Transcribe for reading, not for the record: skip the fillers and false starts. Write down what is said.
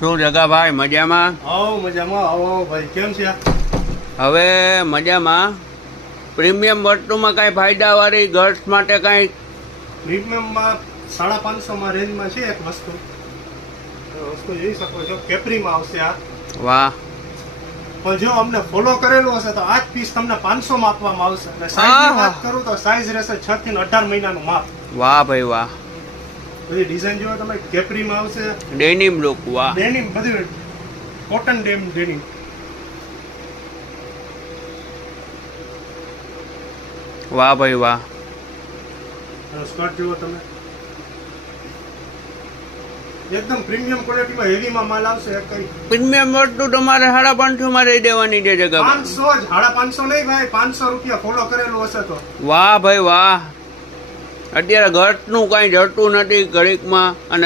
શું જગાભાઈ મજામાં? આવો મજામાં. આવો ભાઈ, કેમ છે? હવે મજામાં. પ્રીમિયમ વસ્તુમાં કાંઈ ફાયદાવાળી ગર્લ્સ માટે કાંઈ? પ્રીમિયમમાં 550 રેન્જમાં છે એક વસ્તુ. વસ્તુ જોઈ શકો છો, કેપ્રીમાં આવશે આ. વાહ પણ જો અમને ફોલો કરેલું હશે તો આ જ પીસ તમને 500 માં આપવામાં આવશે. અને સાઈઝની વાત કરું તો સાઈઝ રહેશે 6 થી 18 મહિનાનું માપ. વાહ ભાઈ વાહ. બધી ડિઝાઇન જોવો તમે, કેપ્રીમાં આવશે, ડેનિમ લુક. વાહ ડેનિમ, બધી કોટન ડેનિમ. વાહ ભાઈ વાહ. સ્કર્ટ જુઓ તમે, એકદમ પ્રીમિયમ ક્વોલિટીમાં હેવીમાં માલ આવશે. કઈ પ્રીમિયમ વસ્તુ તમારે 550 માં દઈ દેવાની છે જગાભાઈ. 500 જ, 550 નહીં ભાઈ, 500 રૂપિયા ફોલો કરેલું હશે તો. વાહ ભાઈ વાહ. અત્યારે ઘટનું કાંઈ જડતું નથી ઘડીકમાં. અને